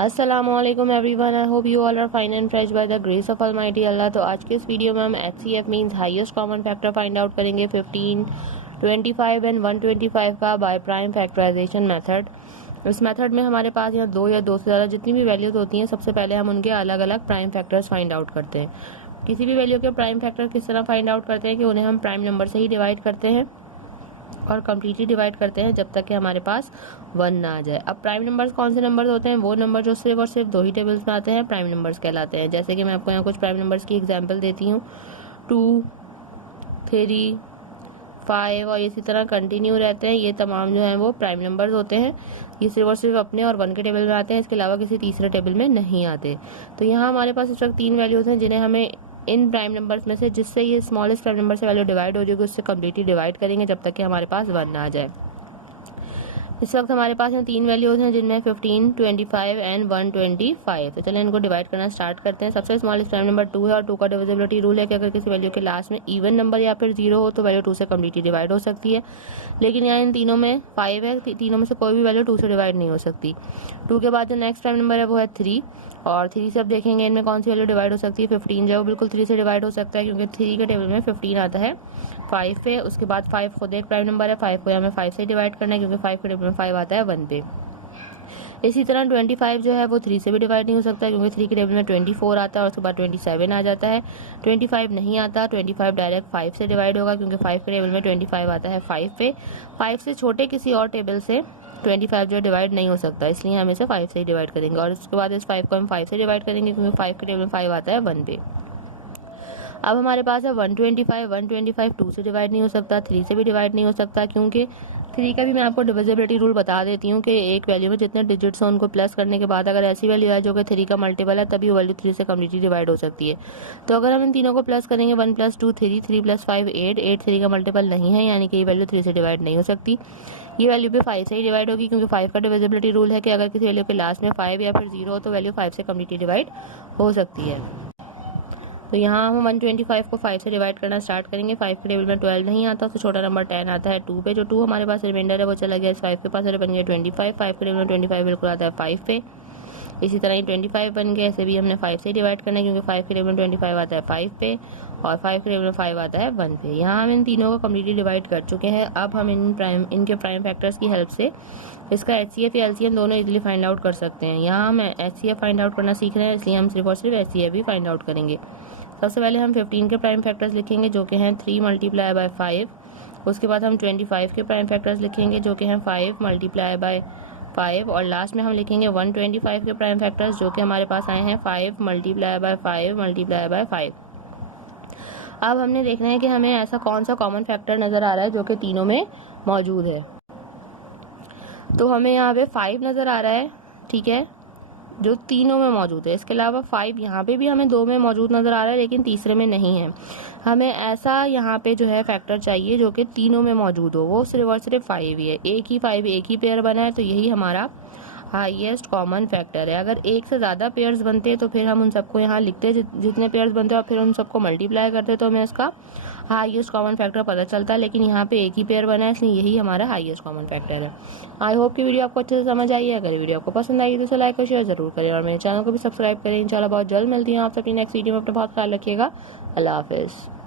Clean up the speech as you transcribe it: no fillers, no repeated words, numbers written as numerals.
अस्सलामुअलैकुम everyone, I hope you all are fine and fresh by the grace of almighty Allah. तो आज के इस वीडियो में हम HCF means highest common factor find out करेंगे 15, 25 एंड 125 का बाय प्राइम फैक्टराइजेशन मेथड। इस मेथड में हमारे पास यहाँ दो या दो से ज़्यादा जितनी भी वैल्यूज होती हैं, सबसे पहले हम उनके अलग अलग प्राइम फैक्टर्स फाइंड आउट करते हैं। किसी भी वैल्यू के प्राइम फैक्टर किस तरह फाइंड आउट करते हैं कि उन्हें हम प्राइम नंबर से ही डिवाइड करते हैं और कम्प्लीटली डिवाइड करते हैं जब तक कि हमारे पास 1 ना आ जाए। अब प्राइम नंबर्स कौन से नंबर्स होते हैं? वो नंबर जो सिर्फ और सिर्फ दो ही टेबल्स में आते हैं प्राइम नंबर्स कहलाते हैं। जैसे कि मैं आपको यहाँ कुछ प्राइम नंबर्स की एग्जांपल देती हूँ। 2, 3, 5 और इसी तरह कंटिन्यू रहते हैं। ये तमाम जो हैं वो प्राइम नंबर्स होते हैं। ये सिर्फ और सिर्फ अपने और 1 के टेबल में आते हैं, इसके अलावा किसी तीसरे टेबल में नहीं आते। तो यहाँ हमारे पास इस वक्त 3 वैल्यूज हैं जिन्हें हमें इन प्राइम नंबर्स में से जिससे ये स्मॉलेस्ट प्राइम नंबर से वैल्यू डिवाइड हो जाएगी उससे कम्प्लीटली डिवाइड करेंगे जब तक कि हमारे पास 1 ना आ जाए। इस वक्त हमारे पास यहाँ 3 वैल्यूज हैं जिनमें 15, 25 एंड 125। तो चलिए इनको डिवाइड करना स्टार्ट करते हैं। सबसे स्मॉलेस्ट प्राइम नंबर 2 है और 2 का डिविजिबिलिटी रूल है कि अगर किसी वैल्यू के लास्ट में इवन नंबर या फिर 0 हो तो वैल्यू 2 से कम्प्लीटली डिवाइड हो सकती है। लेकिन यहाँ इन तीनों में 5 है, तीनों में से कोई भी वैल्यू 2 से डिवाइड नहीं हो सकती। 2 के बाद जो नेक्स्ट प्राइम नंबर है वो है 3 और 3 से अब देखेंगे इनमें कौन सी वैल्यू डिवाइड हो सकती है। 15 जो है वो बिल्कुल 3 से डिवाइड हो सकता है क्योंकि 3 के टेबल में 15 आता है 5 पे। उसके बाद 5 खुद एक प्राइम नंबर है, 5 को हमें 5 से डिवाइड करना है क्योंकि 5 के टेबल में 5 आता है 1 पे। इसी तरह 25 जो है वो 3 से भी डिवाइड नहीं हो सकता क्योंकि 3 के टेबल में 24 आता है और उसके बाद 27 आ जाता है। 25 नहीं आता, 25 डायरेक्ट 5 से डिवाइड होगा क्योंकि 5 के टेबल में 25 आता है 5 पे। 5 से छोटे किसी और टेबल से 25 जो डिवाइड नहीं हो सकता, इसलिए हम इसे 5 से ही डिवाइड करेंगे और उसके बाद इस 5 को हम 5 से डिवाइड करेंगे क्योंकि 5 के टेबल में 5 आता है 1 पे। अब हमारे पास है 125 2 से डिवाइड नहीं हो सकता, 3 से भी डिवाइड नहीं हो सकता क्योंकि 3 का भी मैं आपको डिविजिबिलिटी रूल बता देती हूँ कि एक वैल्यू में जितने डिजिट्स हैं उनको प्लस करने के बाद अगर ऐसी वैल्यू है जो कि 3 का मल्टीपल है तभी वो वैल्यू 3 से कम्प्लीटली डिवाइड हो सकती है। तो अगर हम इन तीनों को प्लस करेंगे 1 + 2 3, 3 + 5 8, 8 3 का मल्टीपल नहीं है, यानी कि ये वैल्यू 3 से डिवाइड नहीं हो सकती। ये वैल्यू भी 5 से ही डिवाइड होगी क्योंकि 5 का डिविजिबिलिटी रूल है कि अगर किसी वैल्यू के लास्ट में 5 या फिर 0 हो तो वैल्यू 5 से कम्प्लीटली डिवाइड हो सकती है। तो यहाँ हम 125 को 5 से डिवाइड करना स्टार्ट करेंगे। 5 के टेबल में 12 नहीं आता, उससे छोटा नंबर 10 आता है 2 पे। जो 2 हमारे पास रिमाइंडर है वो चला गया इस 5 के पास और बन गया 25। 5 के टेबल में 25 बिल्कुल आता है 5 पे। इसी तरह ये 25 बन गया, ऐसे भी हमने 5 से डिवाइड करना है क्योंकि 5 के टेबल में 25 आता है 5 पे और 5 के टेबल में 5 आता है 1 पे। यहाँ हम इन तीनों को कम्प्लीटली डिवाइड कर चुके हैं। अब हम इनके प्राइम फैक्टर्स की हेल्प से इसका HCF या LCM दोनों इजीली फाइंड आउट कर सकते हैं। यहाँ हम HCF फाइंड आउट करना सीख रहे हैं, इसलिए हम सिर्फ और सिर्फ HCF भी फाइंड आउट करेंगे। सबसे पहले हम 15 के प्राइम फैक्टर्स लिखेंगे जो कि हैं 3 × 5। उसके बाद हम 25 के प्राइम फैक्टर्स लिखेंगे जो कि हैं 5 × 5 और लास्ट में हम लिखेंगे 125 के प्राइम फैक्टर्स जो कि हमारे पास आए हैं 5 × 5 × 5। अब हमने देखना है कि हमें ऐसा कौन सा कॉमन फैक्टर नज़र आ रहा है जो कि तीनों में मौजूद है। तो हमें यहाँ पे 5 नज़र आ रहा है, ठीक है, जो तीनों में मौजूद है। इसके अलावा 5 यहाँ पे भी हमें 2 में मौजूद नज़र आ रहा है लेकिन तीसरे में नहीं है। हमें ऐसा यहाँ पे जो है फैक्टर चाहिए जो कि तीनों में मौजूद हो, वो सिर्फ और सिर्फ 5 ही है। एक ही 5 एक ही पेयर बना है तो यही हमारा हाईएस्ट कॉमन फैक्टर है। अगर एक से ज़्यादा पेयर्स बनते तो फिर हम उन सबको यहाँ लिखते जितने पेयर्स बनते और फिर उन सबको मल्टीप्लाई करते तो हमें इसका हाईएस्ट कॉमन फैक्टर पता चलता है, लेकिन यहाँ पे एक ही पेयर बना है इसलिए यही हमारा हाईएस्ट कॉमन फैक्टर है। आई होप कि वीडियो आपको अच्छे से समझ आई है। अगर वीडियो आपको पसंद आई तो इसे लाइक और शेयर जरूर करें और मेरे चैनल को भी सब्सक्राइब करें। इंशाल्लाह बहुत जल्द मिलती हूँ आप सबकी नेक्स्ट वीडियो में। अपना बहुत ख्याल रखिएगा। अल्लाह हाफिज़।